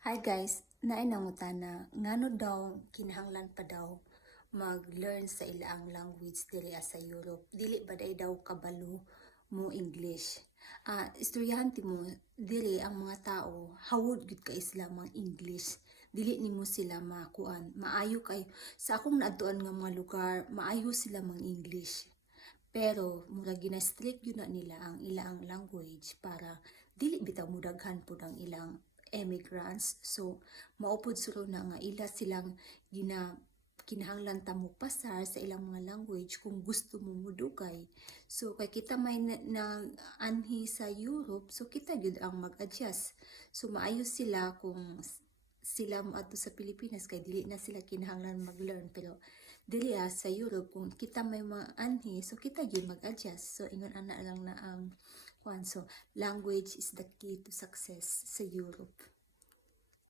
Hi guys, nainangutana ngano daw kinahanglan pa daw mag-learn sa ilaang language diri sa Europe. Dili ba day daw kabalo mo English? Istoryahan ti mo diri ang mga tao hawod gud ka isla mang English. Dili nimo sila makuan. Maayo kay sa akong naadtuan nga mga lugar, maayo sila mang English. Pero mura gina-strict yun na nila ang ilang language para dili bitaw mudaghan pud ang ilang immigrants. So maupod suro na nga ila silang kinahanglan ta mo pasar sa ilang mga language kung gusto mo mudugay. So kay kita may na anhi sa Europe, so kita gyud ang mag-adjust. So maayo sila kung sila mo adto sa Pilipinas kay dili na sila kinahanglan mag-learn, pero dili sa Europe kung kita may mga anhi, so kita gyud mag-adjust. So ingon ana lang na ang so language is the key to success sa Europe.